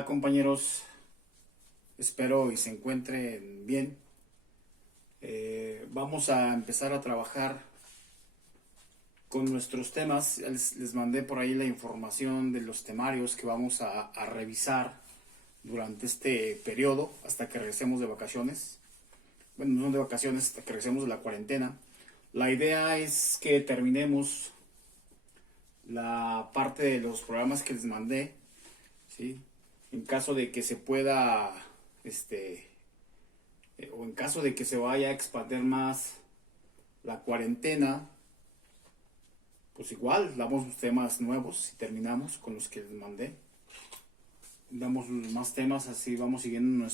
Hola compañeros, espero y se encuentren bien. Vamos a empezar a trabajar con nuestros temas. Les mandé por ahí la información de los temarios que vamos a revisar durante este periodo hasta que regresemos de vacaciones. Bueno, no de vacaciones, hasta que regresemos de la cuarentena. La idea es que terminemos la parte de los programas que les mandé, ¿sí? En caso de que se pueda, o en caso de que se vaya a expandir más la cuarentena, pues igual damos temas nuevos y terminamos con los que les mandé. Damos más temas, así vamos siguiendo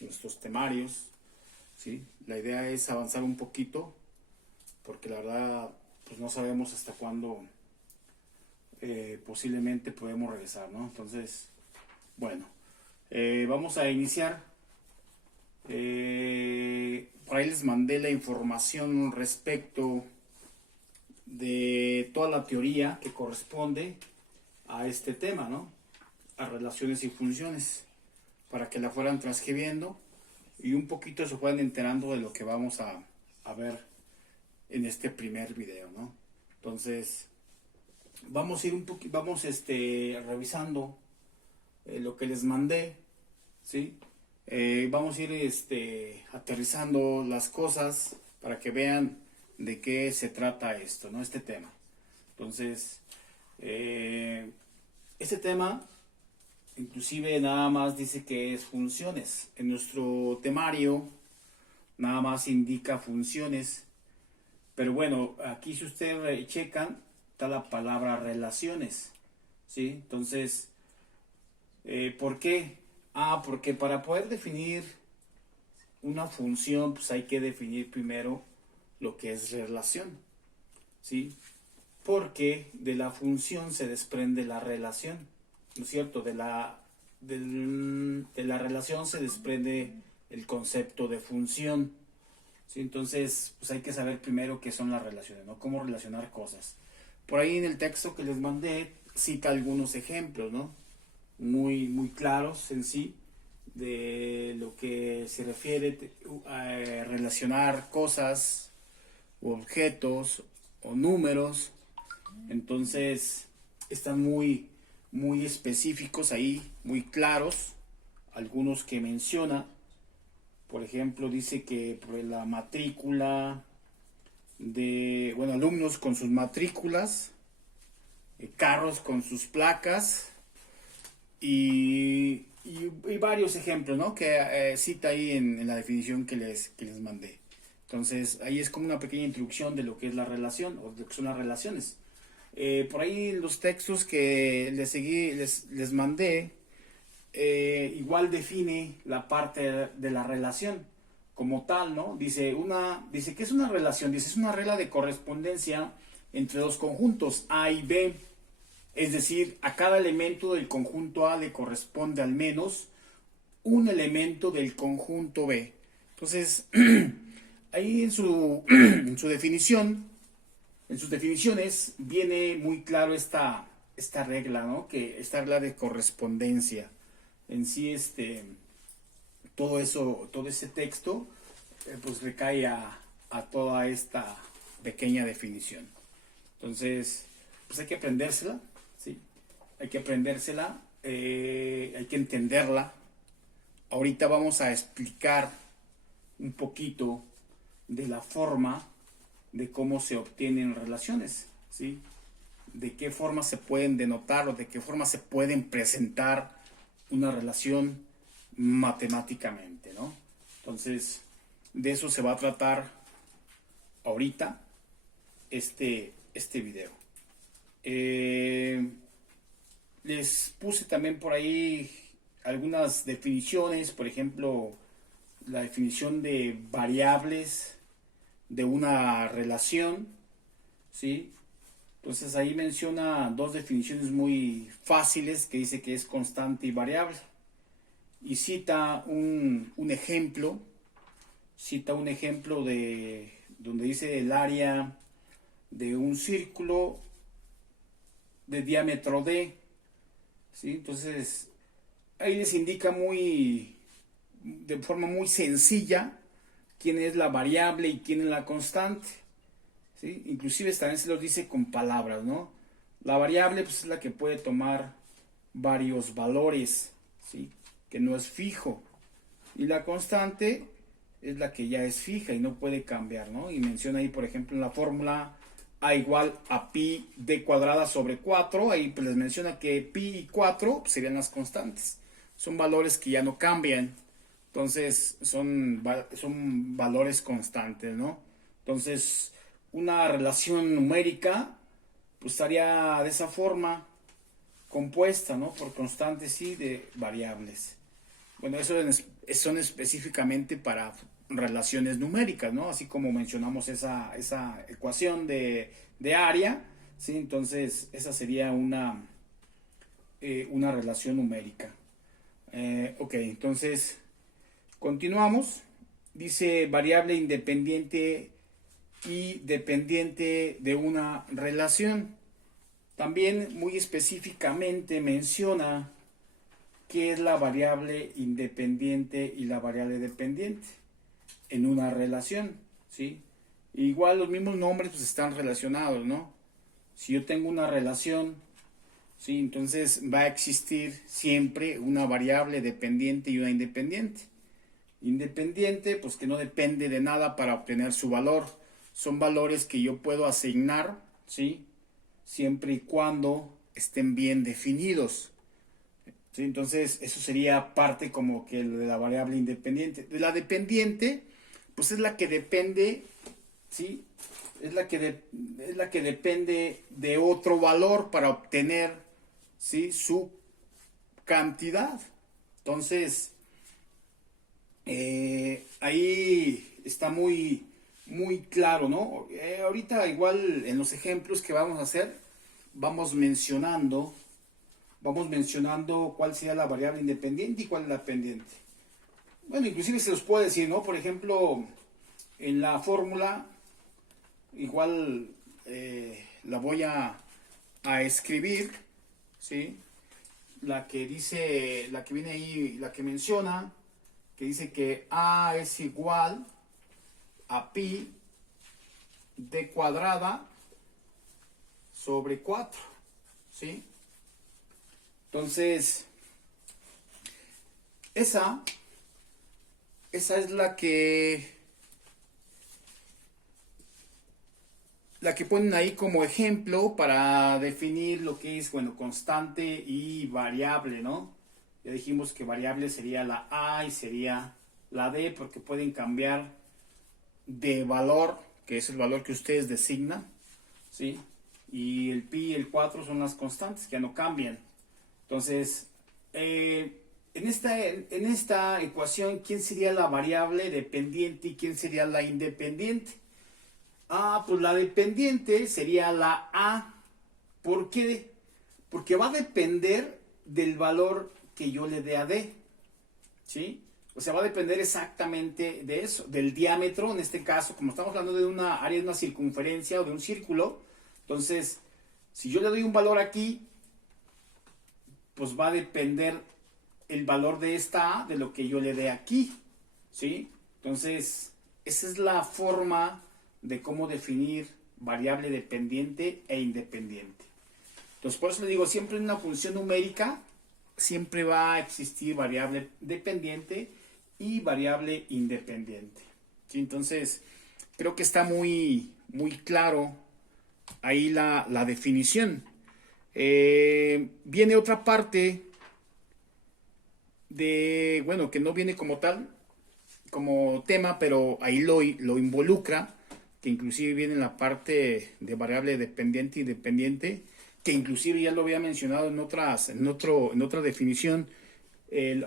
nuestros temarios, ¿sí? La idea es avanzar un poquito, porque la verdad, pues no sabemos hasta cuándo posiblemente podemos regresar, ¿no? Entonces, bueno, vamos a iniciar. Por ahí les mandé la información respecto de toda la teoría que corresponde a este tema, ¿no? A relaciones y funciones, para que la fueran transcribiendo y un poquito se fueran enterando de lo que vamos a ver en este primer video, ¿no? Entonces, vamos a ir revisando lo que les mandé, ¿sí? Vamos a ir aterrizando las cosas para que vean de qué se trata esto, ¿no? Este tema. Entonces, este tema inclusive nada más dice que es funciones. En nuestro temario nada más indica funciones. Pero bueno, aquí si ustedes checan, está la palabra relaciones, ¿sí? Entonces, ¿por qué? Porque para poder definir una función, pues hay que definir primero lo que es relación, ¿sí? Porque de la función se desprende la relación, ¿no es cierto? De la relación se desprende el concepto de función, ¿sí? Entonces, pues hay que saber primero qué son las relaciones, ¿no? Cómo relacionar cosas. Por ahí en el texto que les mandé cita algunos ejemplos, ¿no? Muy claros en sí de lo que se refiere a relacionar cosas o objetos o números. Entonces están muy específicos ahí, muy claros. Algunos que menciona, por ejemplo, dice que por la matrícula de, bueno, alumnos con sus matrículas, carros con sus placas y varios ejemplos, ¿no? Que cita ahí en la definición que les mandé. Entonces, ahí es como una pequeña introducción de lo que es la relación o de lo que son las relaciones. Por ahí los textos que les mandé, igual define la parte de la relación como tal, ¿no? Dice ¿qué es una relación? Dice, es una regla de correspondencia entre dos conjuntos A y B. Es decir, a cada elemento del conjunto A le corresponde al menos un elemento del conjunto B. Entonces, ahí en su definición, en sus definiciones, viene muy claro esta regla, ¿no? Que esta regla de correspondencia. En sí, todo ese texto, pues recae a toda esta pequeña definición. Entonces, pues hay que aprendérsela, ¿sí? Hay que aprendérsela, hay que entenderla. Ahorita vamos a explicar un poquito de la forma de cómo se obtienen relaciones, ¿sí? De qué forma se pueden denotar o de qué forma se pueden presentar una relación matemáticamente, ¿no? Entonces, de eso se va a tratar ahorita este video. Les puse también por ahí algunas definiciones, por ejemplo, la definición de variables de una relación, ¿sí? Entonces ahí menciona dos definiciones muy fáciles que dice que es constante y variable. Y cita un ejemplo de donde dice el área de un círculo de diámetro D, ¿sí? Entonces ahí les indica de forma muy sencilla quién es la variable y quién es la constante, ¿sí? Inclusive también se los dice con palabras, ¿no? La variable pues, es la que puede tomar varios valores, ¿sí? Que no es fijo. Y la constante es la que ya es fija y no puede cambiar, ¿no? Y menciona ahí, por ejemplo, en la fórmula a igual a pi d cuadrada sobre 4, ahí pues les menciona que pi y 4 pues, serían las constantes. Son valores que ya no cambian, entonces son valores constantes, ¿no? Entonces, una relación numérica pues estaría de esa forma, compuesta, ¿no? Por constantes y de variables. Bueno, eso son específicamente para relaciones numéricas, ¿no? Así como mencionamos esa ecuación de área, ¿sí? Entonces, esa sería una relación numérica. Ok, entonces, continuamos. Dice variable independiente y dependiente de una relación. También muy específicamente menciona qué es la variable independiente y la variable dependiente en una relación, ¿sí? Igual los mismos nombres pues están relacionados, ¿no? Si yo tengo una relación, ¿sí? Entonces va a existir siempre una variable dependiente y una independiente. Independiente, pues que no depende de nada para obtener su valor. Son valores que yo puedo asignar, ¿sí? Siempre y cuando estén bien definidos. ¿Sí? Entonces, eso sería parte como que de la variable independiente. De la dependiente, pues es la que depende, ¿sí? Es la que depende de otro valor para obtener, ¿sí? Su cantidad. Entonces, ahí está muy claro, ¿no? Ahorita igual en los ejemplos que vamos a hacer, vamos mencionando cuál sería la variable independiente y cuál es la dependiente. Bueno, inclusive se los puede decir, ¿no? Por ejemplo, en la fórmula, igual la voy a escribir, ¿sí? La que viene ahí, la que menciona, que dice que A es igual a pi d cuadrada sobre 4, ¿sí? Entonces, esa es la que ponen ahí como ejemplo para definir lo que es, bueno, constante y variable, ¿no? Ya dijimos que variable sería la A y sería la D porque pueden cambiar de valor, que es el valor que ustedes designan, ¿sí? Y el pi y el 4 son las constantes que ya no cambian. Entonces, en esta ecuación, ¿quién sería la variable dependiente y quién sería la independiente? Pues la dependiente sería la A. ¿Por qué? Porque va a depender del valor que yo le dé a D, ¿sí? O sea, va a depender exactamente de eso, del diámetro, en este caso, como estamos hablando de una área de una circunferencia o de un círculo, entonces, si yo le doy un valor aquí, pues va a depender el valor de esta A de lo que yo le dé aquí, ¿sí? Entonces, esa es la forma de cómo definir variable dependiente e independiente. Entonces, por eso le digo, siempre en una función numérica, siempre va a existir variable dependiente y variable independiente, ¿sí? Entonces, creo que está muy claro ahí la definición. Viene otra parte bueno, que no viene como tal, como tema, pero ahí lo involucra, que inclusive viene en la parte de variable dependiente y independiente, que inclusive ya lo había mencionado en otra definición,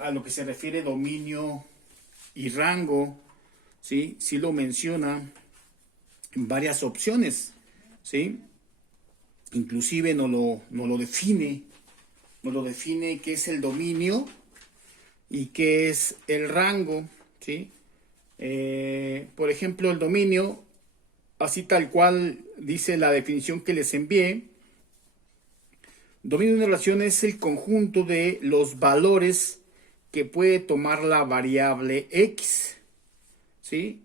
a lo que se refiere dominio y rango, ¿sí? Sí lo menciona en varias opciones, ¿sí? Inclusive nos lo define qué es el dominio y qué es el rango, ¿sí? Por ejemplo, el dominio, así tal cual dice la definición que les envié, dominio de una relación es el conjunto de los valores que puede tomar la variable X, ¿sí?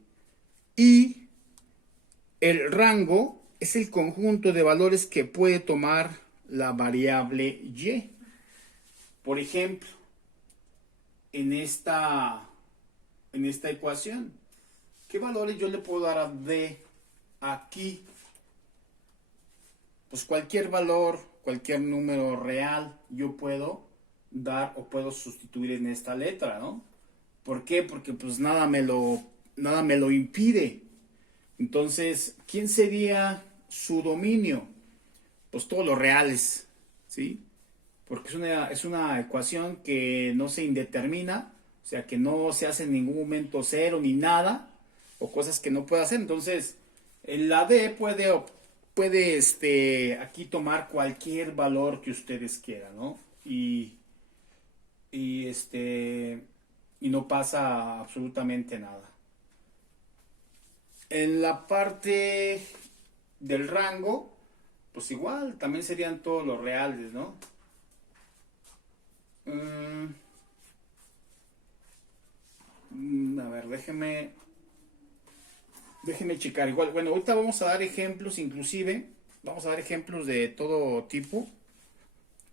Y el rango es el conjunto de valores que puede tomar la variable Y. Por ejemplo, en esta ecuación, ¿qué valores yo le puedo dar a D aquí? Pues cualquier valor, cualquier número real, yo puedo dar o puedo sustituir en esta letra, ¿no? ¿Por qué? Porque pues nada me lo impide. Entonces, ¿quién sería su dominio? Pues todos los reales, ¿sí? Porque es una ecuación que no se indetermina, o sea, que no se hace en ningún momento cero ni nada, o cosas que no puede hacer. Entonces, la D puede aquí tomar cualquier valor que ustedes quieran, ¿no? Y, y no pasa absolutamente nada. En la parte del rango, pues igual, también serían todos los reales, ¿no? A ver, déjenme checar. Igual, bueno, ahorita vamos a dar ejemplos, inclusive, vamos a dar ejemplos de todo tipo,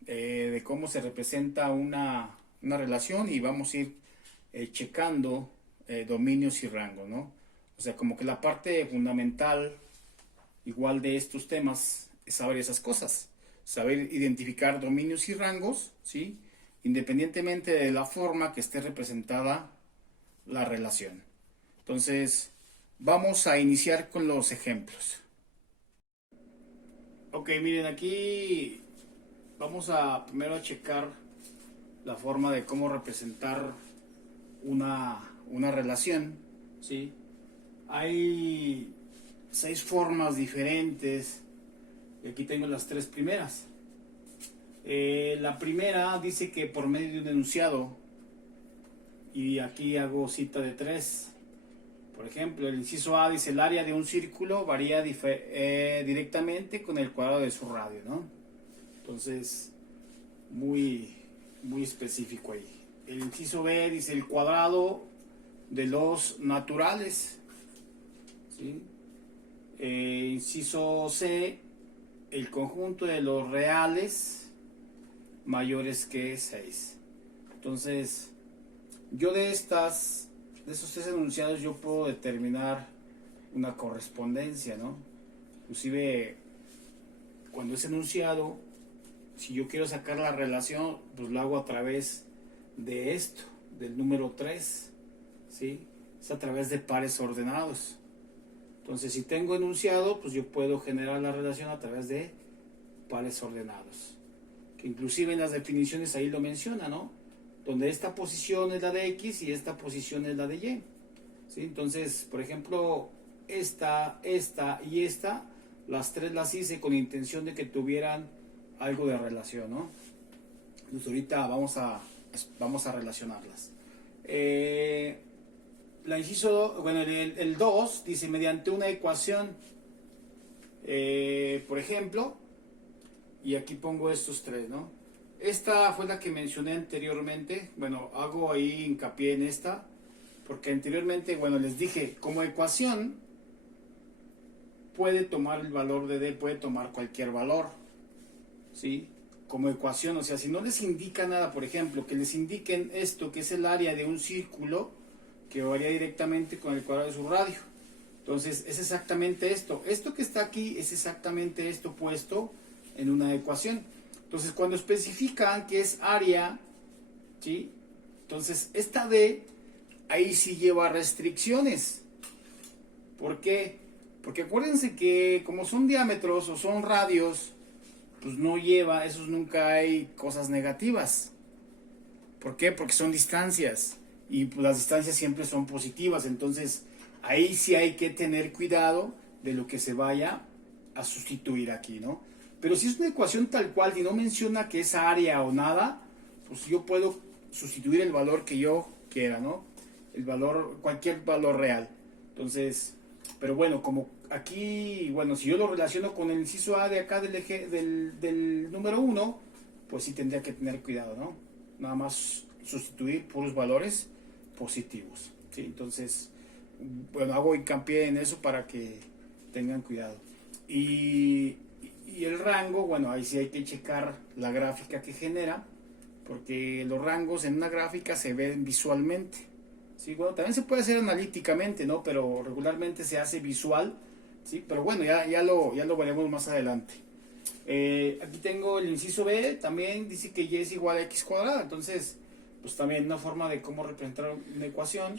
de cómo se representa una relación y vamos a ir checando dominios y rangos, ¿no? O sea, como que la parte fundamental, igual de estos temas, es saber esas cosas. Saber identificar dominios y rangos, ¿sí? Independientemente de la forma que esté representada la relación. Entonces, vamos a iniciar con los ejemplos. Ok, miren, aquí vamos a primero a checar la forma de cómo representar una relación, ¿sí? Hay 6 formas diferentes y aquí tengo las 3 primeras. La primera dice que por medio de un enunciado, y aquí hago cita de 3. Por ejemplo, el inciso A dice: el área de un círculo varía directamente con el cuadrado de su radio, ¿no? Entonces, muy específico ahí. El inciso B dice: el cuadrado de los naturales, ¿sí? Inciso C: el conjunto de los reales mayores que 6. Entonces, yo de esos 3 enunciados yo puedo determinar una correspondencia, ¿no? Inclusive, cuando es enunciado, si yo quiero sacar la relación, pues lo hago a través de esto, del número 3, ¿sí? Es a través de pares ordenados. Entonces, si tengo enunciado, pues yo puedo generar la relación a través de pares ordenados. Que inclusive en las definiciones ahí lo menciona, ¿no? Donde esta posición es la de X y esta posición es la de Y, ¿sí? Entonces, por ejemplo, esta y esta, las 3 las hice con intención de que tuvieran algo de relación, ¿no? Entonces ahorita vamos a relacionarlas. La inciso, bueno, el 2 dice: mediante una ecuación, por ejemplo, y aquí pongo estos 3, ¿no? Esta fue la que mencioné anteriormente. Bueno, hago ahí hincapié en esta, porque anteriormente, bueno, les dije, como ecuación, puede tomar el valor de D, puede tomar cualquier valor, ¿sí? Como ecuación, o sea, si no les indica nada, por ejemplo, que les indiquen esto, que es el área de un círculo, que varía directamente con el cuadrado de su radio. Entonces, es exactamente esto. Esto que está aquí es exactamente esto puesto en una ecuación. Entonces, cuando especifican que es área, ¿sí? Entonces, esta D, ahí sí lleva restricciones. ¿Por qué? Porque acuérdense que como son diámetros o son radios, pues no lleva, esos nunca hay cosas negativas. ¿Por qué? Porque son distancias. Y pues, las distancias siempre son positivas. Entonces, ahí sí hay que tener cuidado de lo que se vaya a sustituir aquí, ¿no? Pero si es una ecuación tal cual y no menciona que es área o nada, pues yo puedo sustituir el valor que yo quiera, ¿no? El valor, cualquier valor real. Entonces, pero bueno, como aquí, bueno, si yo lo relaciono con el inciso A de acá del eje del número 1, pues sí tendría que tener cuidado, ¿no? Nada más sustituir puros valores positivos, ¿sí? Entonces, bueno, hago hincapié en eso para que tengan cuidado. Y el rango, bueno, ahí sí hay que checar la gráfica que genera, porque los rangos en una gráfica se ven visualmente, ¿sí? Bueno, también se puede hacer analíticamente, ¿no? Pero regularmente se hace visual, ¿sí? Pero bueno, ya lo veremos más adelante. Aquí tengo el inciso B, también dice que y es igual a x cuadrada, entonces pues también una forma de cómo representar una ecuación,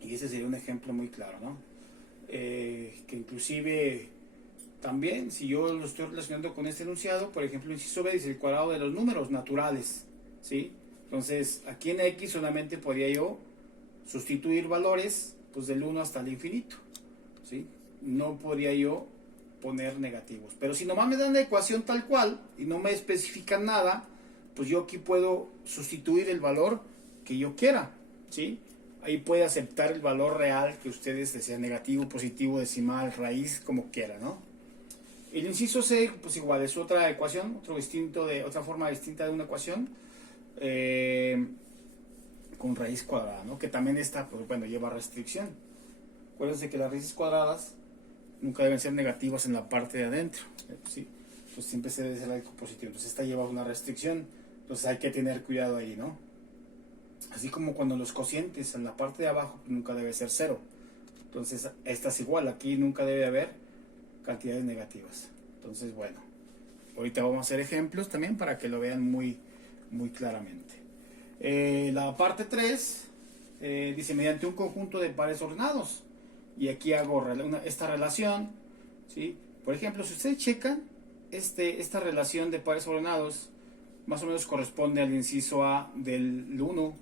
y ese sería un ejemplo muy claro, ¿no? Que inclusive también, si yo lo estoy relacionando con este enunciado, por ejemplo, el inciso B dice el cuadrado de los números naturales, ¿sí? Entonces aquí en x solamente podría yo sustituir valores pues del 1 hasta el infinito, ¿sí? No podría yo poner negativos. Pero si nomás me dan la ecuación tal cual y no me especifican nada, pues yo aquí puedo sustituir el valor que yo quiera, ¿sí? Ahí puede aceptar el valor real que ustedes desean, negativo, positivo, decimal, raíz, como quiera, ¿no? El inciso C, pues igual, es otra ecuación, otra forma distinta de una ecuación, con raíz cuadrada, ¿no? Que también esta, pues bueno, lleva restricción. Acuérdense que las raíces cuadradas nunca deben ser negativas en la parte de adentro, ¿sí? Pues siempre se debe ser algo positivo. Entonces esta lleva una restricción, entonces hay que tener cuidado ahí, ¿no? Así como cuando los cocientes en la parte de abajo nunca debe ser cero. Entonces esta es igual, aquí nunca debe haber cantidades negativas. Entonces bueno, ahorita vamos a hacer ejemplos también para que lo vean muy, muy claramente. La parte 3 dice mediante un conjunto de pares ordenados. Y aquí hago esta relación, ¿sí? Por ejemplo, si ustedes checan esta relación de pares ordenados, más o menos corresponde al inciso A del 1,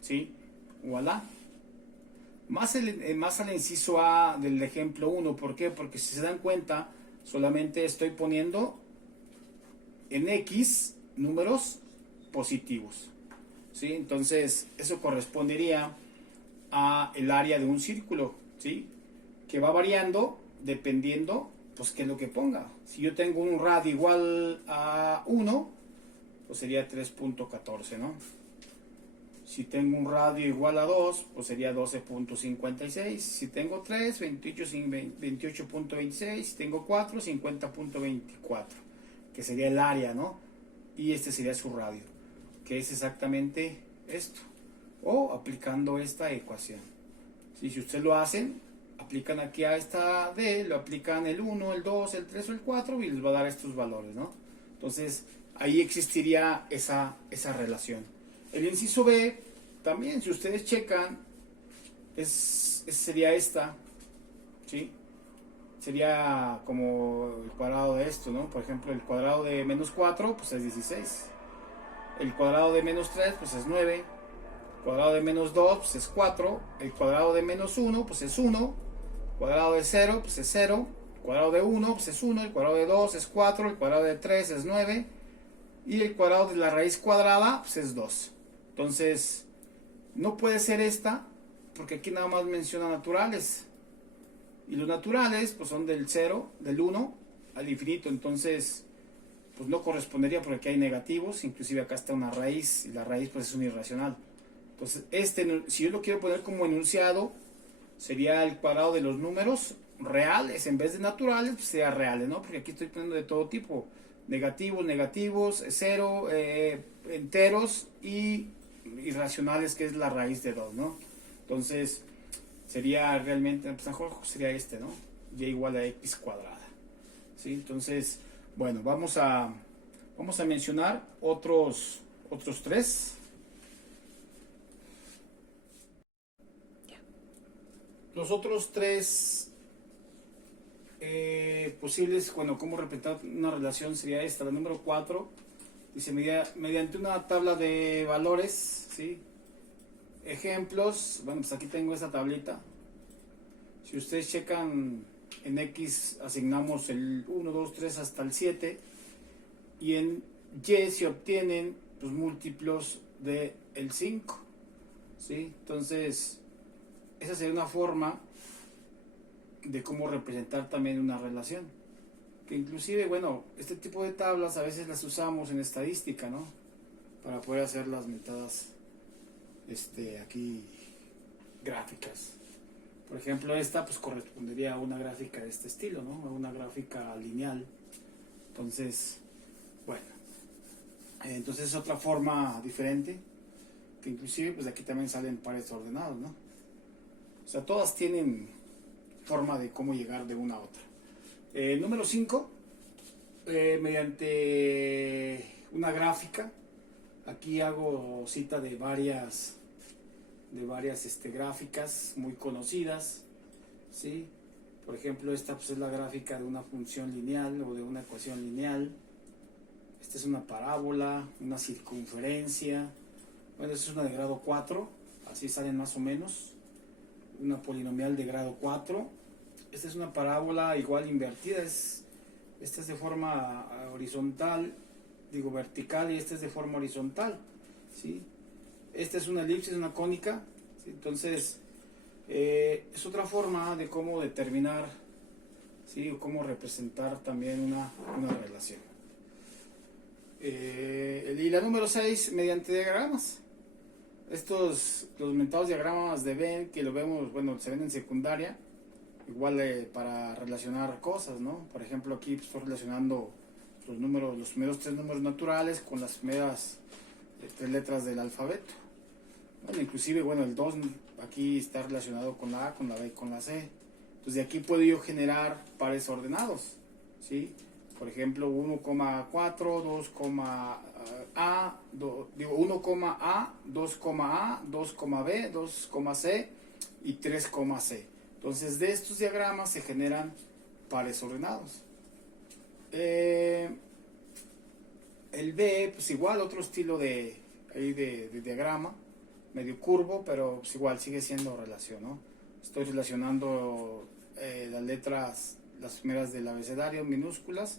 ¿sí? O al A. Más al inciso A del ejemplo 1, ¿por qué? Porque si se dan cuenta, solamente estoy poniendo en X números positivos, ¿sí? Entonces, eso correspondería a el área de un círculo, ¿sí? Que va variando dependiendo, pues, qué es lo que ponga. Si yo tengo un radio igual a 1, pues sería 3.14, ¿no? Si tengo un radio igual a 2, pues sería 12.56. Si tengo 3, 28.26. Si tengo 4, 50.24, que sería el área, ¿no? Y este sería su radio, que es exactamente esto. O aplicando esta ecuación. Si ustedes lo hacen, aplican aquí a esta D, lo aplican el 1, el 2, el 3 o el 4 y les va a dar estos valores, ¿no? Entonces, ahí existiría esa relación. El inciso B, también, si ustedes checan, sería esta, ¿sí? Sería como el cuadrado de esto, ¿no? Por ejemplo, el cuadrado de menos 4, pues es 16. El cuadrado de menos 3, pues es 9. El cuadrado de menos 2, pues es 4. El cuadrado de menos 1, pues es 1. El cuadrado de 0, pues es 0. El cuadrado de 1, pues es 1. El cuadrado de 2 es 4. El cuadrado de 3 es 9. Y el cuadrado de la raíz cuadrada, pues es 2. Entonces, no puede ser esta, porque aquí nada más menciona naturales. Y los naturales, pues son del 0, del 1 al infinito. Entonces, pues no correspondería porque aquí hay negativos. Inclusive acá está una raíz, y la raíz pues es un irracional. Entonces, si yo lo quiero poner como enunciado, sería el cuadrado de los números reales. En vez de naturales, pues sería reales, ¿no? Porque aquí estoy poniendo de todo tipo. Negativos, 0, enteros y irracionales, que es la raíz de 2, ¿no? Entonces, sería realmente, pues mejor sería este, ¿no? Y igual a x cuadrada, ¿sí? Entonces, bueno, vamos a mencionar otros 3. Los otros 3 posibles, bueno, cómo representar una relación sería esta, la número 4. Dice, mediante una tabla de valores, ¿sí? Ejemplos, bueno, pues aquí tengo esta tablita. Si ustedes checan, en X asignamos el 1, 2, 3 hasta el 7. Y en Y se obtienen pues, múltiplos del 5. ¿Sí? Entonces, esa sería una forma de cómo representar también una relación. Que inclusive, bueno, este tipo de tablas a veces las usamos en estadística, ¿no? Para poder hacer las mentadas aquí gráficas. Por ejemplo, esta pues correspondería a una gráfica de este estilo, ¿no? A una gráfica lineal. Entonces, bueno, entonces es otra forma diferente, que inclusive pues aquí también salen pares ordenados, ¿no? O sea, todas tienen forma de cómo llegar de una a otra. Número 5, mediante una gráfica, aquí hago cita de varias gráficas muy conocidas, ¿sí? Por ejemplo, esta pues es la gráfica de una función lineal o de una ecuación lineal. Esta es una parábola, una circunferencia. Bueno, esta es una de grado 4, así salen más o menos. Una polinomial de grado 4. Esta es una parábola igual invertida. Esta es de forma horizontal, digo vertical, y esta es de forma horizontal, ¿sí? Esta es una elipse, es una cónica, ¿sí? Entonces, es otra forma de cómo determinar, ¿sí? O cómo representar también una relación. Y la número 6, mediante diagramas. Los mentados diagramas de Venn, que lo vemos, bueno, se ven en secundaria, igual para relacionar cosas, ¿no? Por ejemplo, aquí pues, estoy relacionando los primeros 3 números naturales con las primeras 3 letras del alfabeto. Bueno, inclusive, bueno, el 2 aquí está relacionado con la A, con la B y con la C. Entonces de aquí puedo yo generar pares ordenados, ¿sí? Por ejemplo, 1,4, 2,A, 1,A, 2,A, 2,B, 2,C y 3,C. Entonces de estos diagramas se generan pares ordenados. El B, pues igual, otro estilo de diagrama, medio curvo, pero pues igual sigue siendo relación, ¿no? Estoy relacionando las letras, las primeras del abecedario minúsculas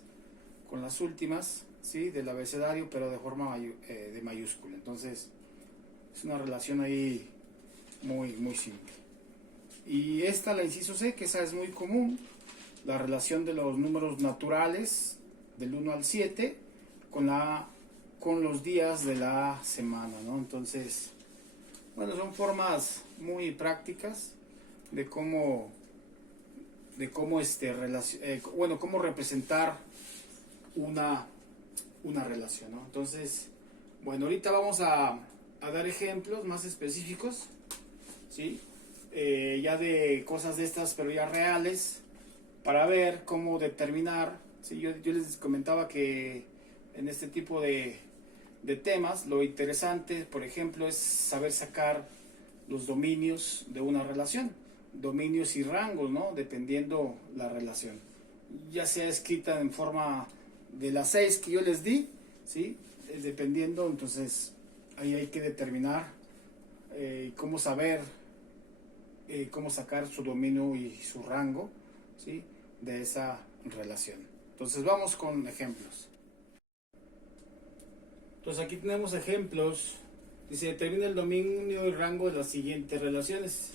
con las últimas, ¿sí? Del abecedario, pero de forma de mayúscula. Entonces es una relación ahí muy simple. Y esta, la inciso C, que esa es muy común, la relación de los números naturales del 1 al 7 con los días de la semana, ¿no? Entonces, bueno, son formas muy prácticas de cómo cómo representar una relación, ¿no? Entonces, bueno, ahorita vamos a dar ejemplos más específicos, ¿sí? Ya de cosas de estas, pero ya reales, para ver cómo determinar, ¿sí? Yo les comentaba que en este tipo de temas, lo interesante, por ejemplo, es saber sacar los dominios de una relación, dominios y rangos, ¿no? Dependiendo la relación, ya sea escrita en forma de las 6 que yo les di, ¿sí? Dependiendo, entonces ahí hay que determinar cómo saber cómo sacar su dominio y su rango, ¿sí? De esa relación. Entonces vamos con ejemplos. Entonces aquí tenemos ejemplos. Dice, determina el dominio y rango de las siguientes relaciones.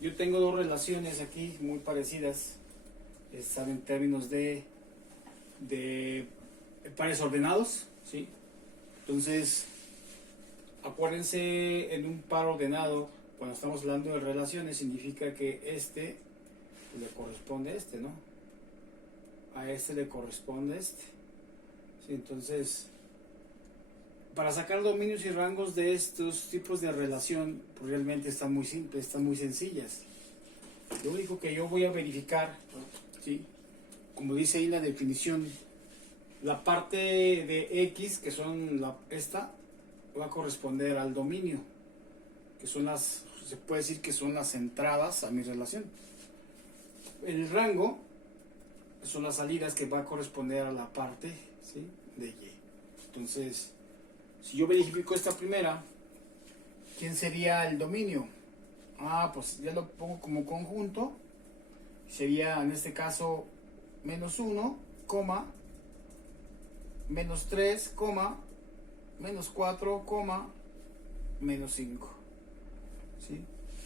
Yo tengo 2 relaciones aquí muy parecidas. Están en términos de pares ordenados, ¿sí? Entonces, acuérdense, en un par ordenado, cuando estamos hablando de relaciones, significa que le corresponde a este, ¿no? A este le corresponde este. ¿Sí? Entonces, para sacar dominios y rangos de estos tipos de relación, pues realmente están muy simples, están muy sencillas. Lo único que yo voy a verificar, ¿sí? Como dice ahí la definición, la parte de X, que son esta, va a corresponder al dominio, que son se puede decir que son las entradas a mi relación. El rango son las salidas, que va a corresponder a la parte, ¿sí? De Y. Entonces, si yo verifico esta primera, ¿quién sería el dominio? Pues ya lo pongo como conjunto. Sería en este caso menos 1, menos 3, menos 4, menos 5. ¿Sí?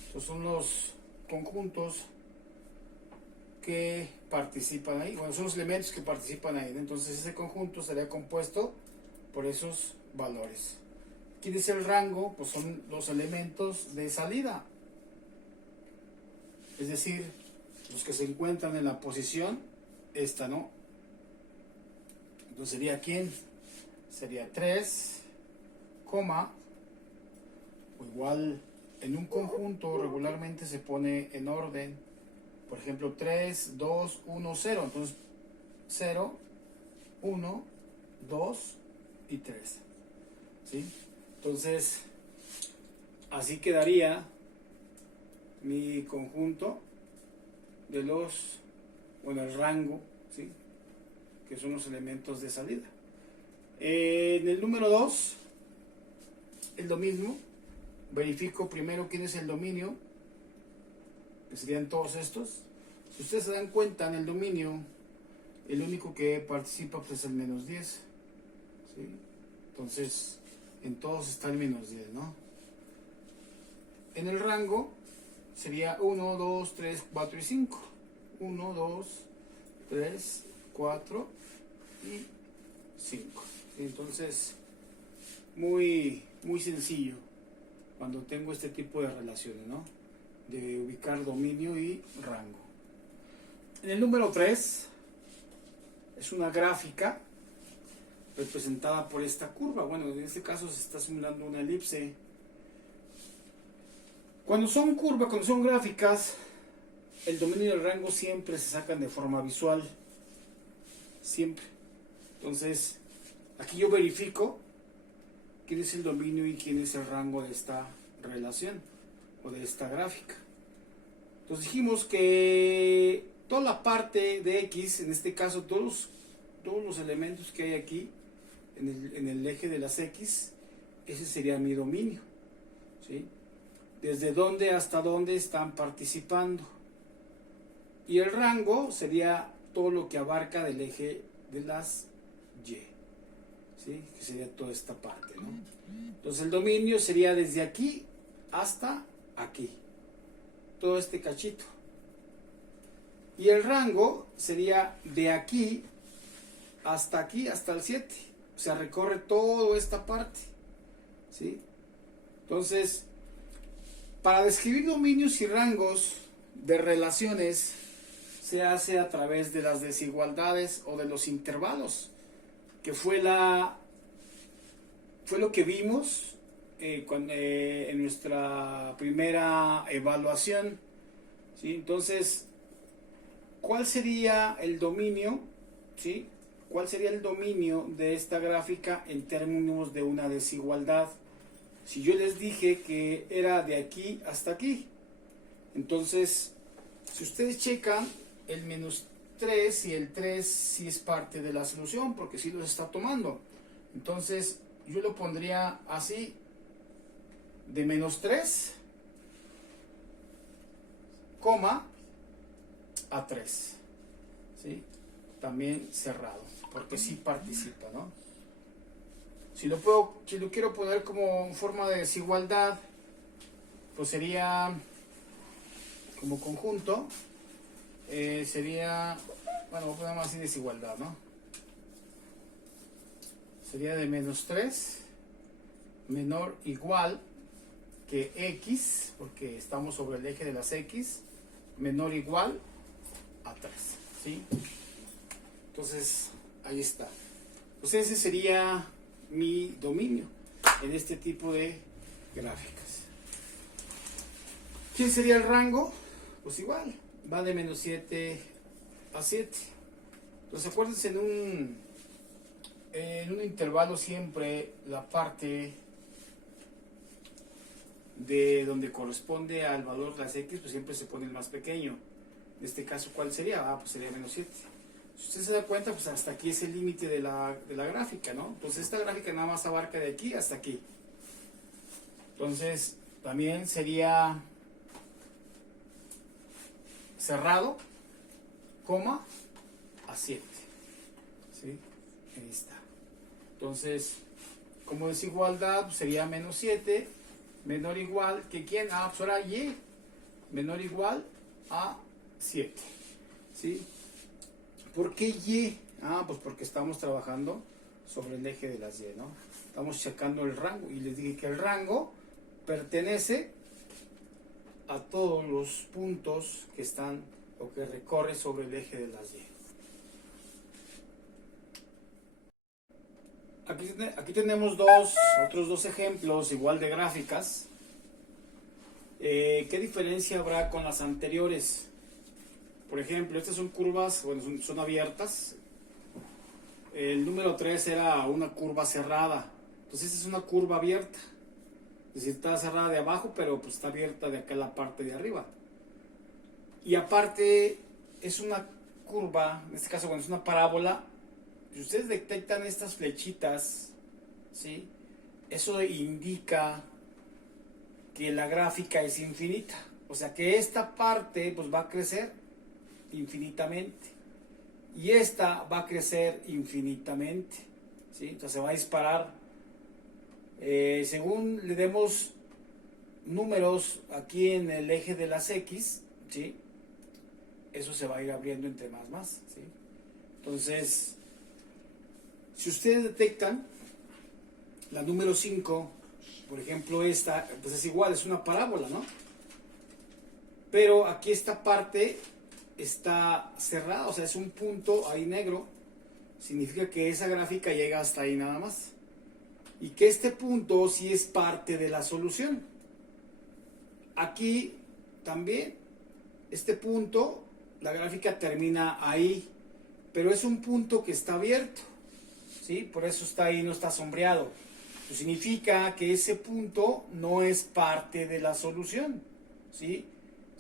Estos son los conjuntos que participan ahí. Bueno, son los elementos que participan ahí. Entonces ese conjunto sería compuesto por esos valores. ¿Quién es el rango? Pues son los elementos de salida. Es decir, los que se encuentran en la posición esta, ¿no? Entonces sería ¿quién? Sería 3, coma, o igual en un conjunto regularmente se pone en orden. Por ejemplo, 3, 2, 1, 0. Entonces 0, 1, 2 y 3. ¿Sí? Entonces, así quedaría mi conjunto de los, bueno, el rango, ¿sí? Que son los elementos de salida. En el número 2 es lo mismo. Verifico primero quién es el dominio, que serían todos estos. Si ustedes se dan cuenta, en el dominio el único que participa pues, es el menos 10, ¿sí? Entonces en todos está el menos 10, ¿no? En el rango sería 1, 2, 3, 4 y 5. 1, 2, 3, 4 y 5. Entonces, muy sencillo cuando tengo este tipo de relaciones, ¿no? De ubicar dominio y rango. En el número 3 es una gráfica representada por esta curva. Bueno, en este caso se está simulando una elipse. Cuando son curvas, cuando son gráficas, el dominio y el rango siempre se sacan de forma visual. Siempre. Entonces, aquí yo verifico quién es el dominio y quién es el rango de esta relación o de esta gráfica. Entonces dijimos que toda la parte de X, en este caso todos los elementos que hay aquí en el eje de las X, ese sería mi dominio, ¿sí? Desde dónde hasta dónde están participando. Y el rango sería todo lo que abarca del eje de las Y, ¿sí? Que sería toda esta parte, ¿no? Entonces el dominio sería desde aquí hasta aquí, todo este cachito. Y el rango sería de aquí, hasta el 7. O sea, recorre toda esta parte, ¿sí? Entonces, para describir dominios y rangos de relaciones se hace a través de las desigualdades o de los intervalos, que fue lo que vimos en nuestra primera evaluación, ¿sí? Entonces, ¿cuál sería el dominio? ¿Sí? ¿Cuál sería el dominio de esta gráfica en términos de una desigualdad? Si yo les dije que era de aquí hasta aquí, entonces, si ustedes checan, el menos 3 y el 3 sí es parte de la solución, porque sí los está tomando. Entonces, yo lo pondría así, de menos 3, coma, a 3, ¿sí? También cerrado, porque sí participa, ¿no? Si lo quiero poner como forma de desigualdad, pues sería como conjunto, sería, bueno, voy a poner más así desigualdad, ¿no? Sería de menos 3 menor igual que X, porque estamos sobre el eje de las X, menor igual a 3, ¿sí? Entonces, ahí está. Pues ese sería mi dominio en este tipo de gráficas. ¿Quién sería el rango? Pues igual, va de menos 7 a 7. Entonces acuérdense, en un intervalo siempre la parte de donde corresponde al valor de las X, pues siempre se pone el más pequeño. En este caso, ¿cuál sería? Pues sería menos 7. Si usted se da cuenta, pues hasta aquí es el límite de la gráfica, ¿no? Entonces esta gráfica nada más abarca de aquí hasta aquí. Entonces también sería cerrado, coma, a 7. ¿Sí? Ahí está. Entonces, como desigualdad, pues sería menos 7, menor o igual que ¿quién? Pues ahora Y, menor o igual a 7. ¿Sí? ¿Por qué Y? Pues porque estamos trabajando sobre el eje de las Y, ¿no? Estamos checando el rango y les dije que el rango pertenece a todos los puntos que están o que recorre sobre el eje de las Y. Aquí tenemos otros dos ejemplos igual de gráficas. ¿Qué diferencia habrá con las anteriores? Por ejemplo, estas son curvas, bueno, son abiertas. El número 3 era una curva cerrada. Entonces esta es una curva abierta. Es decir, está cerrada de abajo, pero pues está abierta de acá en la parte de arriba. Y aparte es una curva, en este caso cuando es una parábola, si ustedes detectan estas flechitas, ¿sí? Eso indica que la gráfica es infinita. O sea que esta parte pues va a crecer infinitamente. Y esta va a crecer infinitamente, ¿sí? Entonces se va a disparar. Según le demos números aquí en el eje de las X, ¿sí? Eso se va a ir abriendo entre más, ¿sí? Entonces, si ustedes detectan la número 5, por ejemplo esta, pues es igual, es una parábola, ¿no? Pero aquí esta parte está cerrada, o sea, es un punto ahí negro, significa que esa gráfica llega hasta ahí nada más. Y que este punto sí es parte de la solución. Aquí también, este punto, la gráfica termina ahí, pero es un punto que está abierto, ¿sí? Por eso está ahí, no está sombreado. Eso significa que ese punto no es parte de la solución, ¿sí?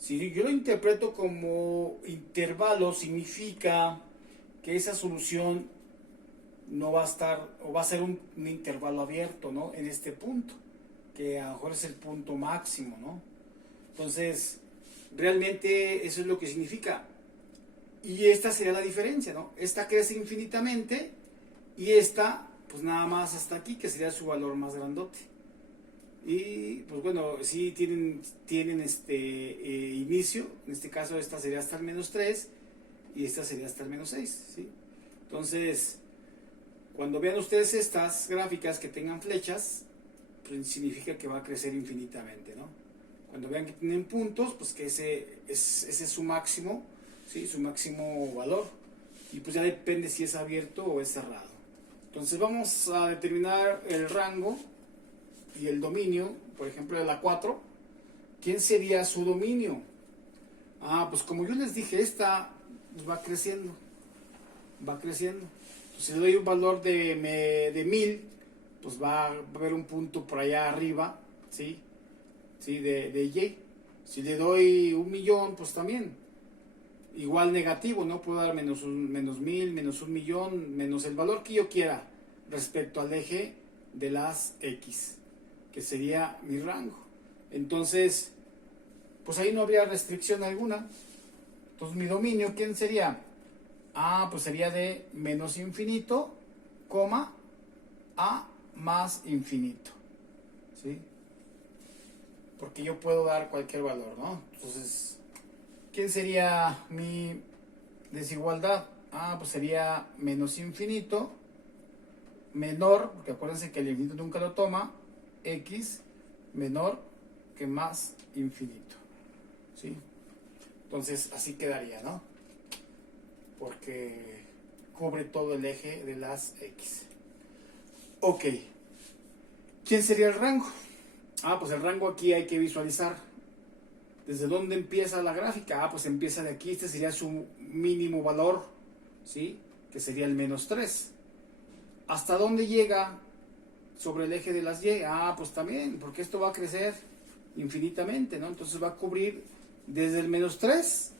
Si yo lo interpreto como intervalo, significa que esa solución no va a estar, o va a ser un intervalo abierto, ¿no? En este punto, que a lo mejor es el punto máximo, ¿no? Entonces, realmente eso es lo que significa. Y esta sería la diferencia, ¿no? Esta crece infinitamente y esta, pues nada más hasta aquí, que sería su valor más grandote. Y, pues bueno, sí tienen inicio, en este caso esta sería hasta el menos 3 y esta sería hasta el menos 6, ¿sí? Entonces, cuando vean ustedes estas gráficas que tengan flechas, pues significa que va a crecer infinitamente, ¿no? Cuando vean que tienen puntos, pues que ese es su máximo, ¿sí? Su máximo valor. Y pues ya depende si es abierto o es cerrado. Entonces vamos a determinar el rango y el dominio, por ejemplo de la 4. ¿Quién sería su dominio? Pues como yo les dije, esta pues va creciendo. Va creciendo. Si le doy un valor de 1000, pues va a haber un punto por allá arriba, ¿sí? ¿Sí? De Y. Si le doy 1.000.000, pues también. Igual negativo, ¿no? Puedo dar menos 1000, menos 1.000.000, menos el valor que yo quiera respecto al eje de las X, que sería mi rango. Entonces, pues ahí no habría restricción alguna. Entonces, mi dominio, ¿quién sería? Pues sería de menos infinito, coma, a más infinito, ¿sí? Porque yo puedo dar cualquier valor, ¿no? Entonces, ¿quién sería mi desigualdad? Pues sería menos infinito, menor, porque acuérdense que el infinito nunca lo toma, X menor que más infinito, ¿sí? Entonces, así quedaría, ¿no? Porque cubre todo el eje de las X. Ok. ¿Quién sería el rango? Pues el rango aquí hay que visualizar. ¿Desde dónde empieza la gráfica? Pues empieza de aquí. Este sería su mínimo valor, ¿sí? Que sería el menos 3. ¿Hasta dónde llega sobre el eje de las Y? Pues también, porque esto va a crecer infinitamente, ¿no? Entonces va a cubrir desde el menos 3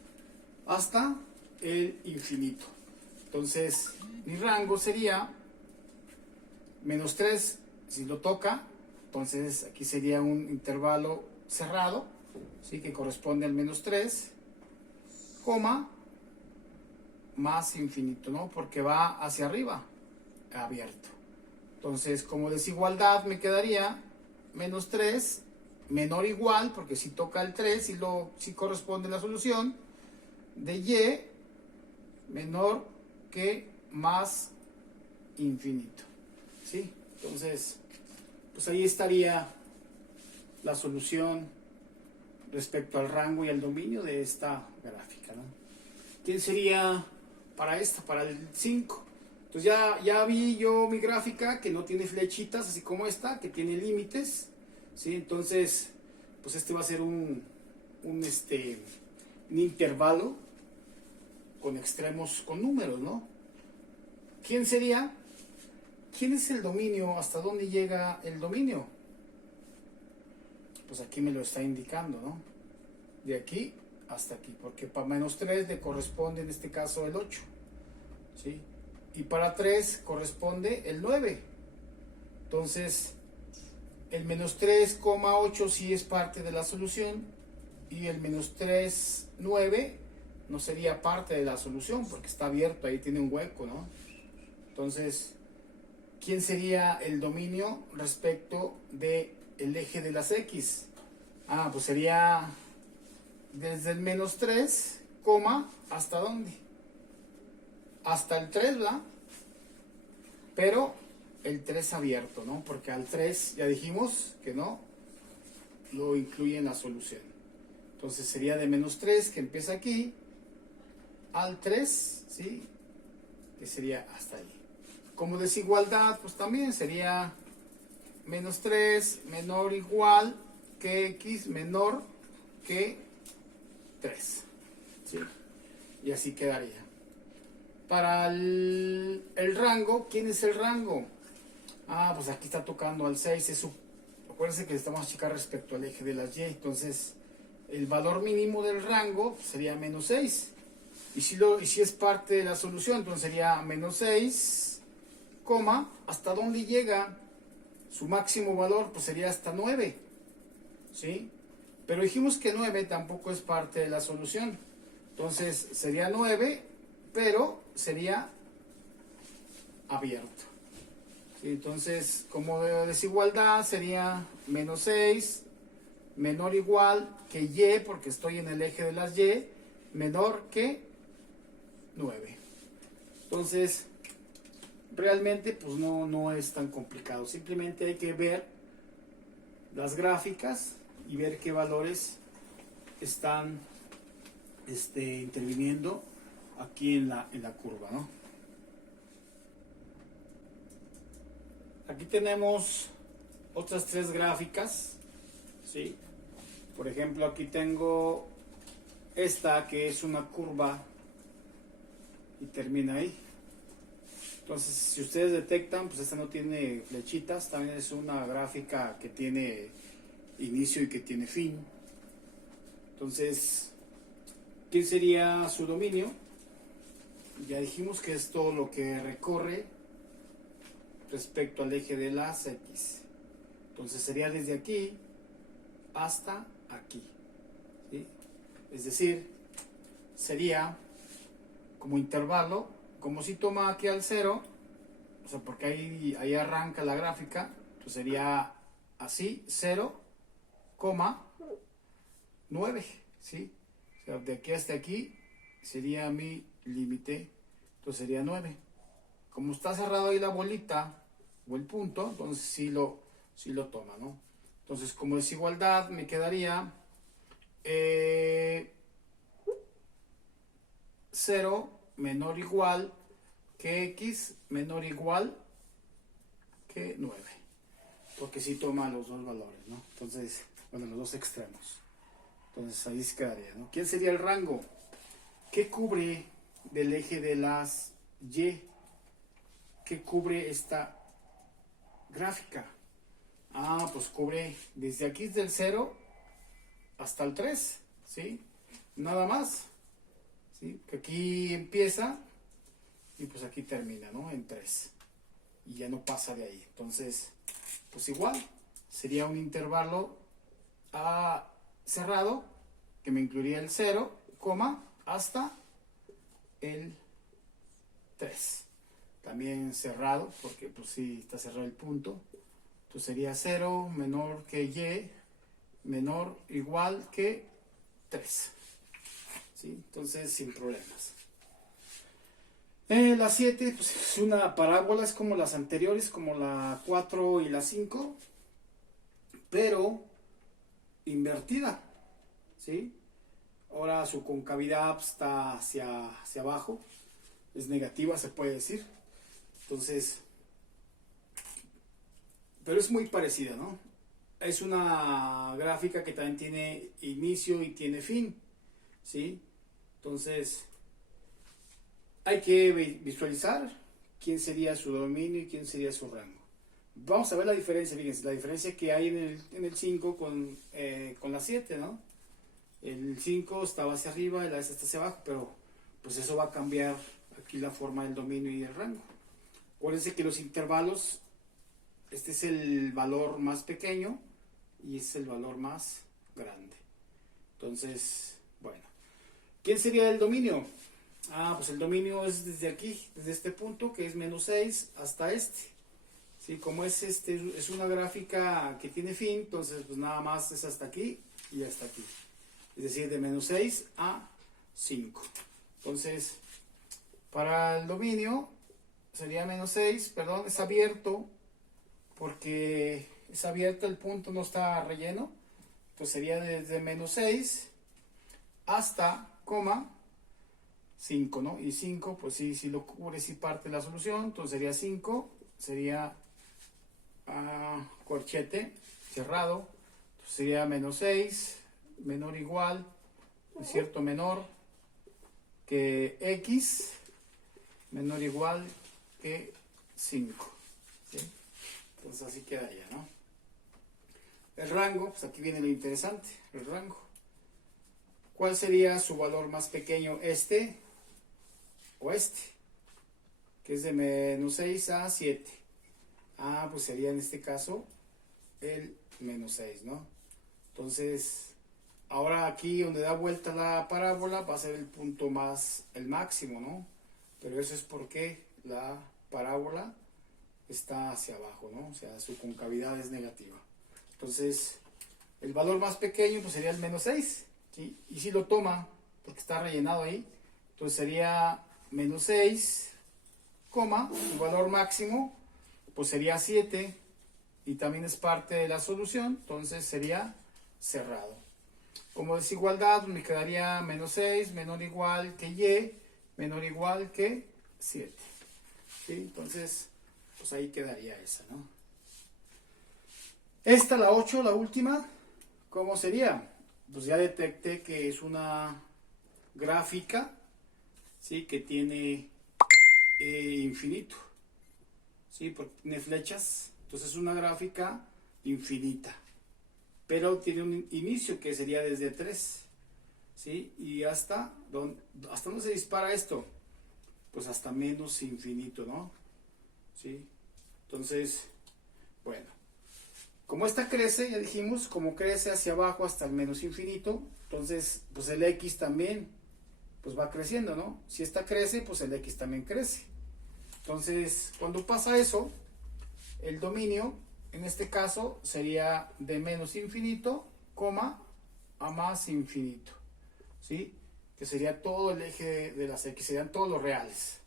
hasta el infinito. Entonces, mi rango sería menos 3, si lo toca, entonces aquí sería un intervalo cerrado, ¿sí? Que corresponde al menos 3, coma, más infinito, ¿no? Porque va hacia arriba, abierto. Entonces, como desigualdad me quedaría menos 3, menor o igual, porque si toca el 3, si corresponde la solución, de Y menor que más infinito, ¿sí? Entonces, pues ahí estaría la solución respecto al rango y al dominio de esta gráfica, ¿no? ¿Quién sería para esta, para el 5? Entonces ya vi yo mi gráfica que no tiene flechitas, así como esta, que tiene límites, ¿sí? Entonces, pues este va a ser un intervalo con extremos con números, ¿no? ¿Quién sería? ¿Quién es el dominio? ¿Hasta dónde llega el dominio? Pues aquí me lo está indicando, ¿no? De aquí hasta aquí, porque para menos 3 le corresponde en este caso el 8, ¿sí? Y para 3 corresponde el 9. Entonces, el menos 3,8 sí es parte de la solución, y el menos 3,9 no sería parte de la solución, porque está abierto, ahí tiene un hueco, ¿no? Entonces, ¿quién sería el dominio respecto del eje de las X? Pues sería desde el menos 3, ¿hasta dónde? Hasta el 3, ¿verdad? Pero el 3 abierto, ¿no? Porque al 3 ya dijimos que no lo incluye en la solución. Entonces sería de menos 3, que empieza aquí, al 3, ¿sí? Que sería hasta ahí. Como desigualdad, pues también sería menos 3 menor o igual que X menor que 3, ¿sí? Y así quedaría. Para el rango, ¿quién es el rango? Pues aquí está tocando al 6. Acuérdense que estamos a checar respecto al eje de las Y. Entonces, el valor mínimo del rango sería menos 6. Y si es parte de la solución, entonces sería menos 6, ¿hasta dónde llega? Su máximo valor pues sería hasta 9, ¿sí? Pero dijimos que 9 tampoco es parte de la solución. Entonces sería 9, pero sería abierto, ¿sí? Entonces, como de desigualdad, sería menos 6 menor o igual que Y, porque estoy en el eje de las Y, menor que 9. Entonces, realmente pues no es tan complicado. Simplemente hay que ver las gráficas y ver qué valores están interviniendo aquí en la curva, ¿no? Aquí tenemos otras 3 gráficas, ¿sí? Por ejemplo, aquí tengo esta que es una curva y termina ahí. Entonces, si ustedes detectan, pues esta no tiene flechitas, también es una gráfica que tiene inicio y que tiene fin. Entonces, ¿quién sería su dominio? Ya dijimos que es todo lo que recorre respecto al eje de las X. Entonces sería desde aquí hasta aquí, ¿sí? Es decir, sería como intervalo, como si toma aquí al 0, o sea, porque ahí arranca la gráfica, entonces sería así, 0,9, ¿sí? O sea, de aquí hasta aquí sería mi límite, entonces sería 9. Como está cerrado ahí la bolita o el punto, entonces sí lo toma, ¿no? Entonces, como desigualdad me quedaría 0 menor o igual que X menor o igual que 9, porque sí toma los dos valores, ¿no? Entonces, bueno, los dos extremos. Entonces ahí se quedaría, ¿no? ¿Quién sería el rango? ¿Qué cubre del eje de las Y? ¿Qué cubre esta gráfica? Pues cubre desde aquí, desde el 0 hasta el 3, ¿sí? Nada más, ¿sí? Que aquí empieza y pues aquí termina, ¿no? En 3. Y ya no pasa de ahí. Entonces, pues igual, sería un intervalo cerrado, que me incluiría el 0, hasta el 3. También cerrado, porque pues sí está cerrado el punto. Entonces sería 0 menor que Y menor o igual que 3, ¿sí? Entonces sin problemas. La 7 pues, es una parábola, es como las anteriores, como la 4 y la 5, pero invertida, ¿sí? Ahora su concavidad está hacia abajo, es negativa, se puede decir. Entonces, pero es muy parecida, ¿no? Es una gráfica que también tiene inicio y tiene fin, ¿sí? Entonces, hay que visualizar quién sería su dominio y quién sería su rango. Vamos a ver la diferencia, fíjense, la diferencia que hay en el 5 con la 7, ¿no? El 5 estaba hacia arriba y la S está hacia abajo, pero pues eso va a cambiar aquí la forma del dominio y el rango. Acuérdense que los intervalos, este es el valor más pequeño y es el valor más grande. Entonces, bueno, ¿quién sería el dominio? Pues el dominio es desde aquí, desde este punto que es menos 6 hasta este. ¿Sí? Como es una gráfica que tiene fin, entonces pues nada más es hasta aquí y hasta aquí. Es decir, de menos 6 a 5. Entonces, para el dominio sería menos 6, perdón, es abierto porque es abierto, el punto no está relleno. Entonces sería desde menos 6 hasta, 5, ¿no? Y 5, pues sí, si lo cubre, si parte la solución, entonces sería 5, sería corchete cerrado, entonces sería menos 6, menor o igual, ¿no es cierto? Menor que x, menor o igual que 5, ¿sí? Entonces así quedaría, ¿no? El rango, pues aquí viene lo interesante, el rango. ¿Cuál sería su valor más pequeño? ¿Este o este? Que es de menos 6 a 7. Pues sería en este caso el menos 6, ¿no? Entonces, ahora aquí donde da vuelta la parábola va a ser el punto más, el máximo, ¿no? Pero eso es porque la parábola está hacia abajo, ¿no? O sea, su concavidad es negativa. Entonces, el valor más pequeño pues sería el menos 6, ¿sí? Y si lo toma, porque está rellenado ahí, entonces sería menos 6, su valor máximo, pues sería 7, y también es parte de la solución, entonces sería cerrado. Como desigualdad me quedaría menos 6, menor o igual que y, menor o igual que 7. ¿Sí? Entonces, pues ahí quedaría esa, ¿no? Esta, la 8, la última, ¿cómo sería? Pues ya detecté que es una gráfica, ¿sí? Que tiene infinito, ¿sí? Porque tiene flechas, entonces es una gráfica infinita, pero tiene un inicio que sería desde 3, ¿sí? Y hasta dónde se dispara esto, pues hasta menos infinito, ¿no? ¿Sí? Entonces, bueno, como esta crece, ya dijimos, como crece hacia abajo hasta el menos infinito, entonces pues el x también pues va creciendo, ¿no? Si esta crece, pues el x también crece. Entonces, cuando pasa eso, el dominio, en este caso, sería de menos infinito, a más infinito, ¿sí? Que sería todo el eje de las x, serían todos los reales.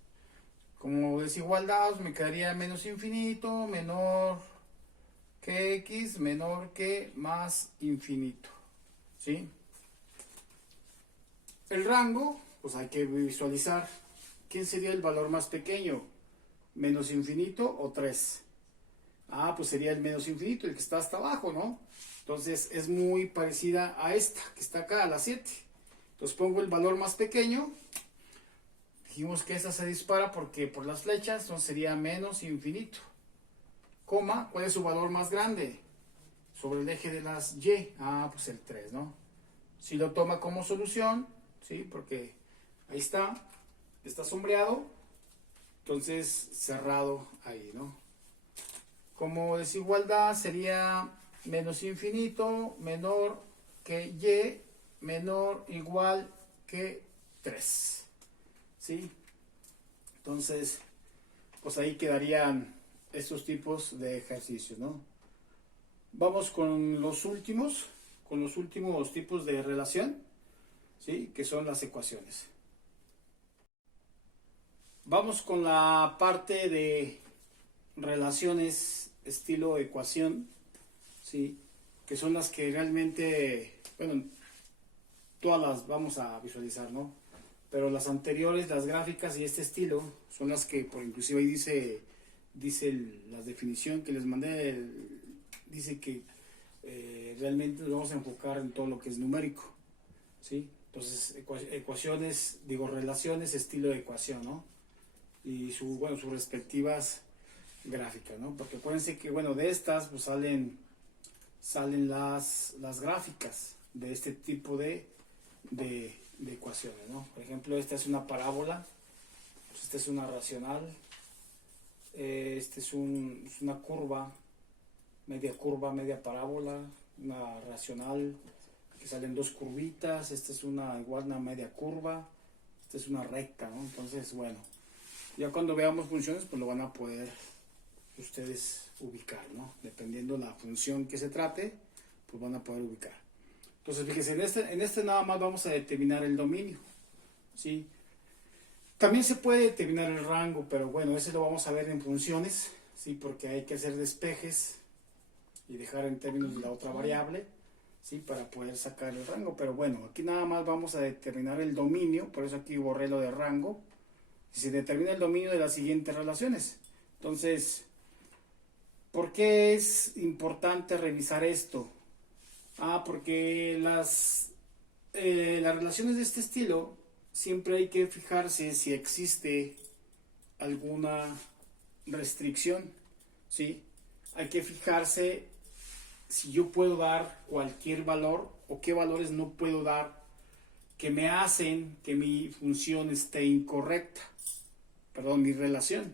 Como desigualdad, me quedaría menos infinito, menor que x, menor que más infinito, ¿sí? El rango, pues hay que visualizar quién sería el valor más pequeño, menos infinito o 3. Pues sería el menos infinito, el que está hasta abajo, ¿no? Entonces es muy parecida a esta, que está acá, a la 7. Entonces pongo el valor más pequeño. Dijimos que esta se dispara porque por las flechas, entonces sería menos infinito. ¿Cuál es su valor más grande? Sobre el eje de las y. Pues el 3, ¿no? Si lo toma como solución, ¿sí? Porque ahí está sombreado, entonces cerrado ahí, ¿no? Como desigualdad sería menos infinito, menor que y, menor o igual que 3. ¿Sí? Entonces, pues ahí quedarían estos tipos de ejercicios, ¿no? Vamos con los últimos tipos de relación, ¿sí? Que son las ecuaciones. Vamos con la parte de relaciones estilo ecuación, ¿sí? que son las que realmente, bueno, todas las vamos a visualizar, ¿no? Pero las anteriores, las gráficas y este estilo, son las que, por inclusive ahí dice la definición que les mandé, dice que realmente nos vamos a enfocar en todo lo que es numérico, ¿sí? Entonces, ecuaciones, digo, relaciones, estilo de ecuación, ¿no? Y bueno, sus respectivas gráficas, ¿no? Porque acuérdense que, bueno, de estas pues salen las gráficas de este tipo de ecuaciones, ¿no? Por ejemplo, esta es una parábola, pues esta es una racional, esta es una curva, media parábola, una racional, que salen dos curvitas, esta es igual una media curva, esta es una recta, ¿no? Entonces, bueno, ya cuando veamos funciones, pues lo van a poder ustedes ubicar, ¿no? Dependiendo la función que se trate, pues van a poder ubicar. Entonces, fíjense, en este nada más vamos a determinar el dominio, ¿sí? También se puede determinar el rango, pero bueno, ese lo vamos a ver en funciones, ¿sí? Porque hay que hacer despejes y dejar en términos de la otra variable, ¿sí? Para poder sacar el rango. Pero bueno, aquí nada más vamos a determinar el dominio, por eso aquí borré lo de rango. Y se determina el dominio de las siguientes relaciones. Entonces, ¿por qué es importante revisar esto? Porque las relaciones de este estilo siempre hay que fijarse si existe alguna restricción, ¿sí? Hay que fijarse si yo puedo dar cualquier valor o qué valores no puedo dar que me hacen que mi función esté incorrecta, perdón, mi relación,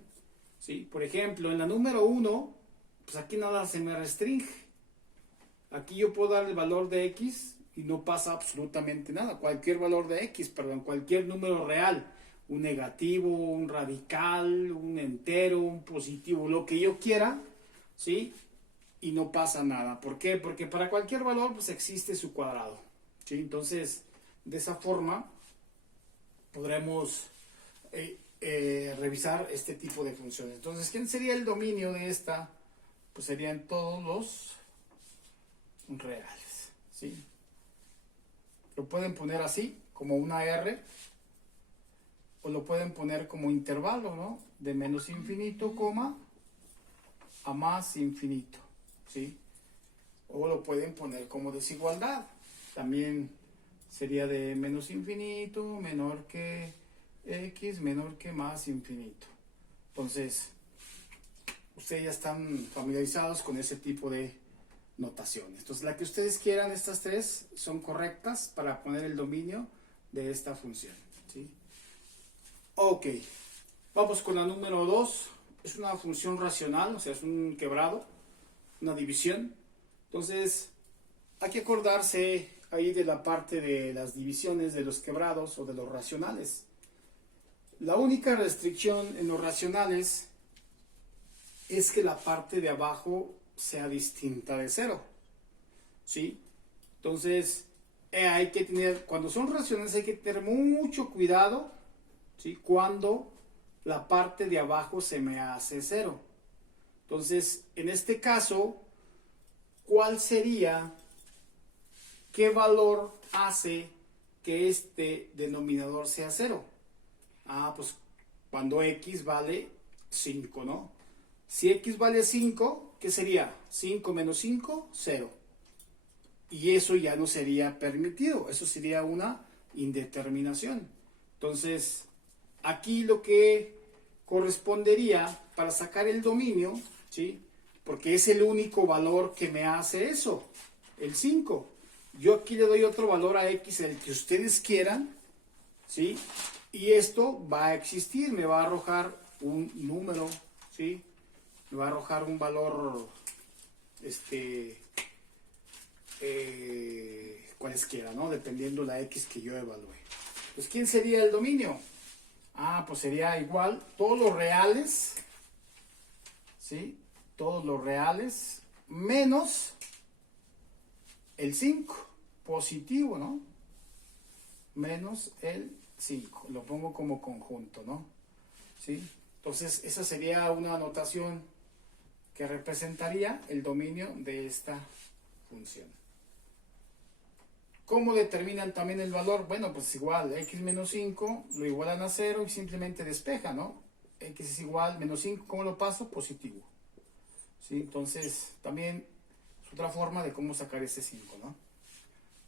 ¿sí? Por ejemplo, en la número 1, pues aquí nada se me restringe. Aquí yo puedo dar el valor de x y no pasa absolutamente nada. Cualquier valor de x, perdón, cualquier número real, un negativo, un radical, un entero, un positivo, lo que yo quiera, ¿sí? Y no pasa nada. ¿Por qué? Porque para cualquier valor pues existe su cuadrado, ¿sí? Entonces, de esa forma podremos revisar este tipo de funciones. Entonces, ¿quién sería el dominio de esta? Pues serían todos los reales, ¿sí? Lo pueden poner así, como una R, o lo pueden poner como intervalo, ¿no? De menos infinito, coma, a más infinito, ¿sí? O lo pueden poner como desigualdad. También sería de menos infinito, menor que x, menor que más infinito. Entonces, ustedes ya están familiarizados con ese tipo de notaciones. Entonces, la que ustedes quieran, estas tres son correctas para poner el dominio de esta función, ¿sí? Ok, vamos con la número 2. Es una función racional, o sea, es un quebrado, una división. Entonces, hay que acordarse ahí de la parte de las divisiones de los quebrados o de los racionales. La única restricción en los racionales es que la parte de abajo sea distinta de 0, ¿sí? Entonces, hay que tener, cuando son racionales hay que tener mucho cuidado, ¿sí? Cuando la parte de abajo se me hace 0. Entonces, en este caso, ¿cuál sería, qué valor hace que este denominador sea 0? Pues cuando x vale 5, ¿no? Si x vale 5, ¿qué sería? 5 menos 5, 0. Y eso ya no sería permitido, eso sería una indeterminación. Entonces, aquí lo que correspondería para sacar el dominio, ¿sí? Porque es el único valor que me hace eso, el 5. Yo aquí le doy otro valor a x, el que ustedes quieran, ¿sí? Y esto va a existir, me va a arrojar un número, ¿sí? Me va a arrojar un valor, cualesquiera, ¿no? Dependiendo la x que yo evalúe. Pues, ¿quién sería el dominio? Pues sería igual, todos los reales, ¿sí? Todos los reales, menos el 5, positivo, ¿no? Menos el 5, lo pongo como conjunto, ¿no? ¿Sí? Entonces, esa sería una notación que representaría el dominio de esta función. ¿Cómo determinan también el valor? Bueno, pues igual, x menos 5 lo igualan a 0 y simplemente despeja, ¿no? X es igual, menos 5, ¿cómo lo paso? Positivo. ¿Sí? Entonces, también es otra forma de cómo sacar ese 5, ¿no?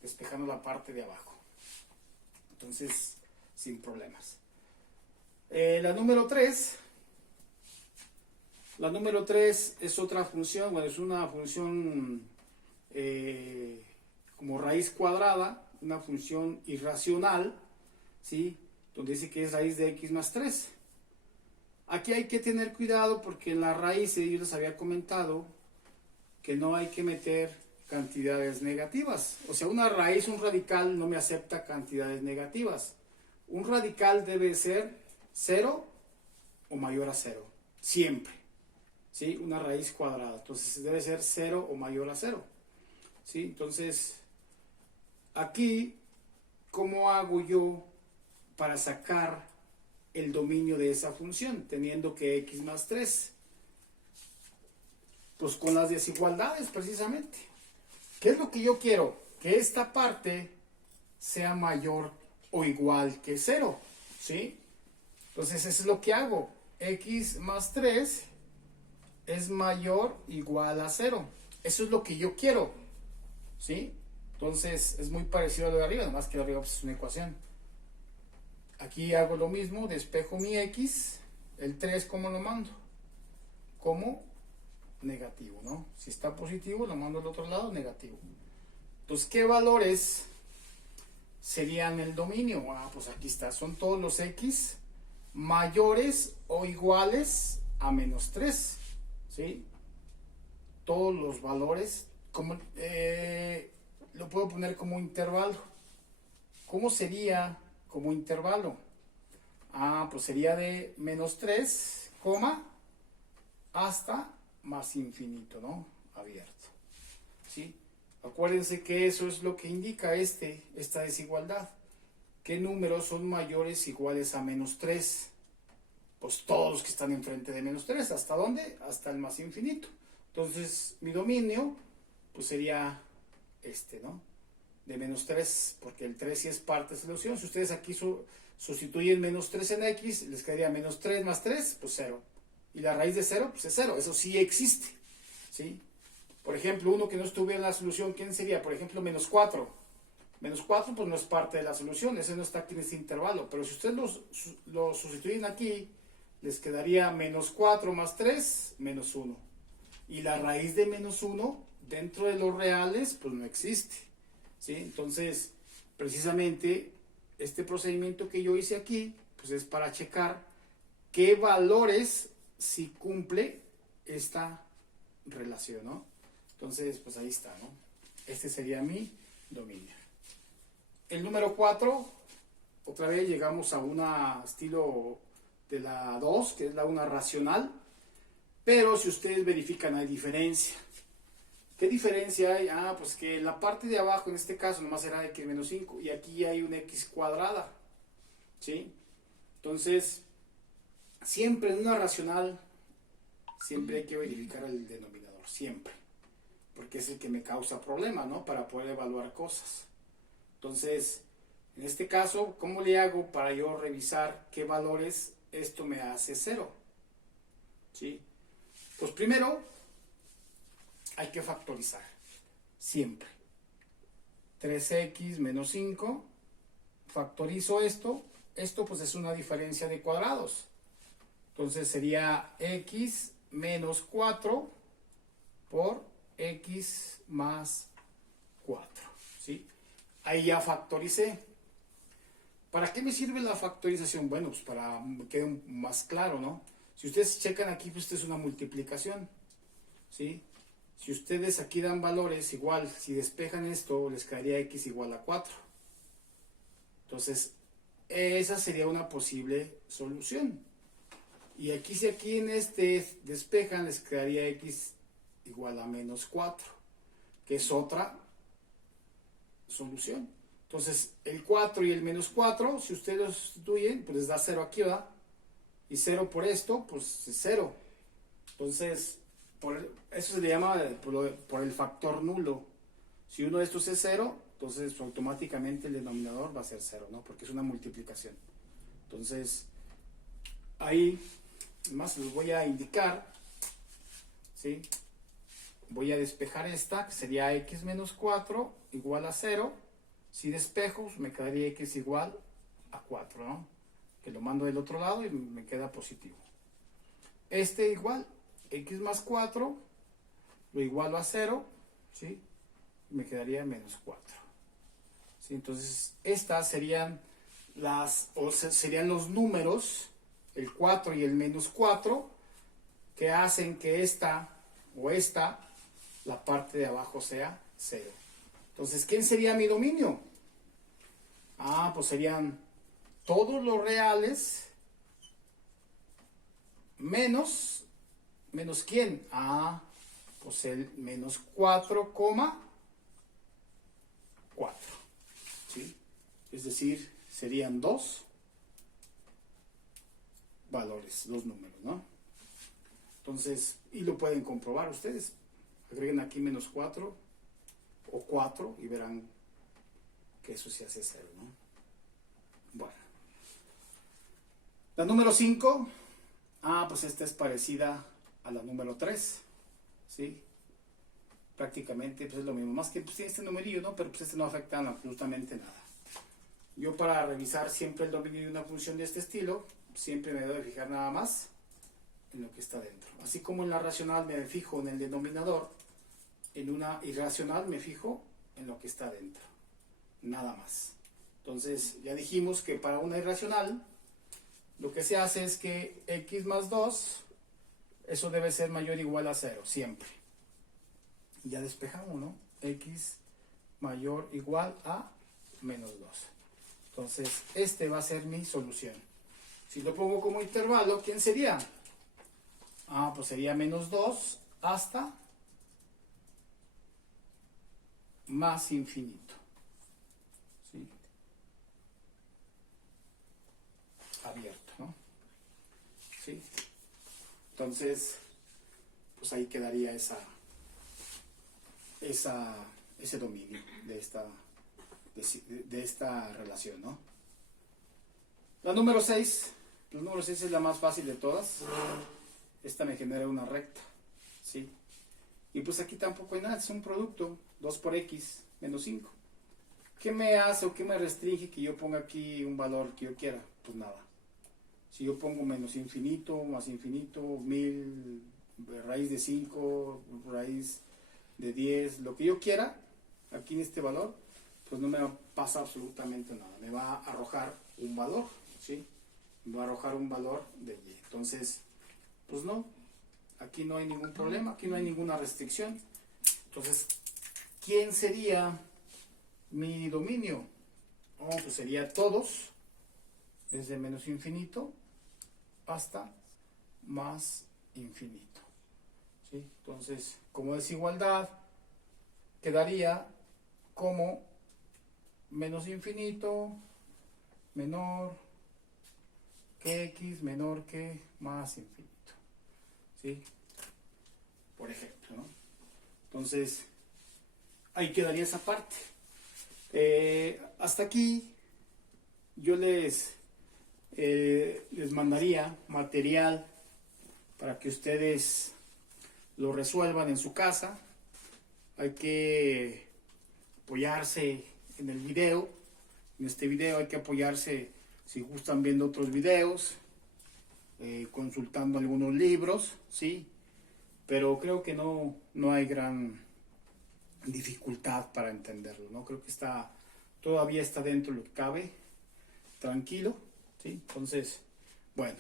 Despejando la parte de abajo. Entonces, sin problemas. La número 3 es otra función, bueno, es una función como raíz cuadrada, una función irracional, ¿sí? Donde dice que es raíz de x más 3. Aquí hay que tener cuidado porque en la raíz yo les había comentado que no hay que meter cantidades negativas. O sea, una raíz, un radical no me acepta cantidades negativas. Un radical debe ser 0 o mayor a 0, siempre. ¿Sí? Una raíz cuadrada. Entonces debe ser 0 o mayor a 0. ¿Sí? Entonces, aquí, ¿cómo hago yo para sacar el dominio de esa función, teniendo que x más 3? Pues con las desigualdades, precisamente. ¿Qué es lo que yo quiero? Que esta parte sea mayor o igual que 0. ¿Sí? Entonces, eso es lo que hago. X más 3 es mayor o igual a 0. Eso es lo que yo quiero. ¿Sí? Entonces, es muy parecido a lo de arriba, nomás que lo de arriba pues, es una ecuación. Aquí hago lo mismo, despejo mi x, el 3, ¿cómo lo mando? Como negativo, ¿no? Si está positivo, lo mando al otro lado, negativo. Entonces, ¿qué valores serían el dominio? Ah, pues aquí está, son todos los x mayores o iguales a menos 3, ¿sí? Todos los valores, como, lo puedo poner como intervalo. ¿Cómo sería como intervalo? Ah, pues sería de menos 3, hasta más infinito, ¿no? Abierto. ¿Sí? Acuérdense que eso es lo que indica esta desigualdad. ¿Qué números son mayores o iguales a menos 3? Pues todos los que están enfrente de menos 3. ¿Hasta dónde? Hasta el más infinito. Entonces, mi dominio, pues sería ¿no? De menos 3, porque el 3 sí es parte de esta solución. Si ustedes aquí sustituyen menos 3 en x, les quedaría menos 3 más 3, pues 0. Y la raíz de 0, pues es 0. Eso sí existe. ¿Sí? Por ejemplo, uno que no estuviera en la solución, ¿quién sería? Por ejemplo, menos 4. Menos 4 pues no es parte de la solución, ese no está aquí en este intervalo. Pero si ustedes lo sustituyen aquí, les quedaría menos 4 más 3, menos 1. Y la raíz de menos 1, dentro de los reales, pues no existe. ¿Sí? Entonces, precisamente, este procedimiento que yo hice aquí, pues es para checar qué valores si cumple esta relación, ¿no? Entonces, pues ahí está, ¿no? Este sería mi dominio. El número 4, otra vez llegamos a un estilo de la 2, que es la una racional, pero si ustedes verifican hay diferencia. ¿Qué diferencia hay? Ah, pues que la parte de abajo en este caso nomás era x menos 5 y aquí hay una x cuadrada. ¿Sí? Entonces, siempre en una racional, siempre hay que verificar el denominador, siempre. Porque es el que me causa problema, ¿no? Para poder evaluar cosas. Entonces, en este caso, ¿cómo le hago para yo revisar qué valores esto me hace 0? ¿Sí? Pues primero, hay que factorizar, siempre. 3x menos 5, factorizo esto pues es una diferencia de cuadrados. Entonces sería x menos 4 por x más 4, ¿sí? Ahí ya factoricé. ¿Para qué me sirve la factorización? Bueno, pues para que quede más claro, ¿no? Si ustedes checan aquí, pues esto es una multiplicación, ¿sí? Si ustedes aquí dan valores, igual, si despejan esto, les quedaría x igual a 4. Entonces, esa sería una posible solución. Y aquí, si aquí en este despejan, les quedaría x igual a menos 4, que es otra solución. Entonces, el 4 y el menos 4, si ustedes los sustituyen, pues les da 0 aquí, ¿verdad? Y 0 por esto, pues es 0. Entonces, eso se le llama por el factor nulo. Si uno de estos es 0, entonces automáticamente el denominador va a ser 0, ¿no? Porque es una multiplicación. Entonces, ahí más les voy a indicar, ¿sí? Voy a despejar esta, que sería x menos 4 igual a 0. Si despejo, me quedaría x igual a 4, ¿no? Que lo mando del otro lado y me queda positivo. Este igual, x más 4, lo igualo a 0, ¿sí? Me quedaría menos 4. ¿Sí? Entonces, estas serían serían los números, el 4 y el menos 4, que hacen que esta, la parte de abajo sea 0. Entonces, ¿quién sería mi dominio? Pues serían todos los reales menos ¿quién? Pues el menos 4,4. ¿Sí? Es decir, serían dos valores, dos números, ¿no? Entonces, y lo pueden comprobar ustedes. Agreguen aquí menos 4 o 4 y verán que eso se hace 0, ¿no? Bueno. La número 5, pues esta es parecida a la número 3, ¿sí? Prácticamente pues es lo mismo, más que pues tiene este numerillo, ¿no? Pero pues este no afecta absolutamente nada. Yo para revisar siempre el dominio de una función de este estilo, siempre me debo de fijar nada más en lo que está dentro. Así como en la racional me fijo en el denominador, en una irracional me fijo en lo que está dentro. Nada más. Entonces ya dijimos que para una irracional lo que se hace es que x más 2, eso debe ser mayor o igual a 0, siempre. Y ya despejamos, ¿no? X mayor o igual a menos 2. Entonces, este va a ser mi solución. Si lo pongo como intervalo, ¿quién sería? Pues sería menos 2 hasta más infinito. ¿Sí? Abierto, ¿no? ¿Sí? Entonces, pues ahí quedaría ese dominio de esta relación, ¿no? La número 6. La número 6 es la más fácil de todas. Esta me genera una recta, ¿sí? Y pues aquí tampoco hay nada, es un producto, 2 por x menos 5. ¿Qué me hace o qué me restringe que yo ponga aquí un valor que yo quiera? Pues nada. Si yo pongo menos infinito, más infinito, 1000, raíz de 5, raíz de 10, lo que yo quiera, aquí en este valor, pues no me pasa absolutamente nada. Me va a arrojar un valor, ¿sí? Me va a arrojar un valor de y. Entonces, pues no, aquí no hay ningún problema, aquí no hay ninguna restricción. Entonces, ¿quién sería mi dominio? Pues sería todos, desde menos infinito hasta más infinito. ¿Sí? Entonces, como desigualdad, quedaría como menos infinito menor que x menor que más infinito. ¿Sí? Por ejemplo, ¿no? Entonces, ahí quedaría esa parte. Hasta aquí yo les mandaría material para que ustedes lo resuelvan en su casa. Hay que apoyarse en el video. En este video hay que apoyarse, si gustan, viendo otros videos, consultando algunos libros, ¿sí? Pero creo que no hay gran dificultad para entenderlo, ¿no? Creo que todavía está dentro de lo que cabe, tranquilo, ¿sí? Entonces, bueno,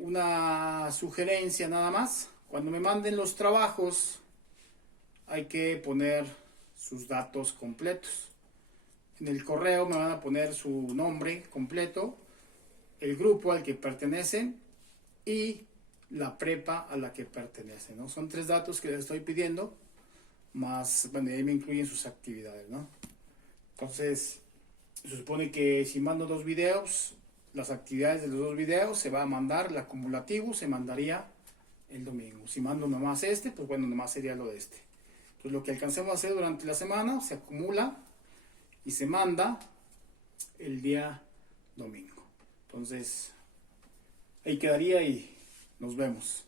una sugerencia nada más: cuando me manden los trabajos hay que poner sus datos completos. En el correo me van a poner su nombre completo, el grupo al que pertenecen y la prepa a la que pertenecen, ¿no? Son 3 datos que les estoy pidiendo, más, bueno, ahí me incluyen sus actividades, ¿no? Entonces, se supone que si mando 2 videos, las actividades de los 2 videos se va a mandar, el acumulativo se mandaría el domingo. Si mando nomás pues bueno, nomás sería lo de este. Entonces lo que alcancemos a hacer durante la semana se acumula y se manda el día domingo. Entonces ahí quedaría y nos vemos.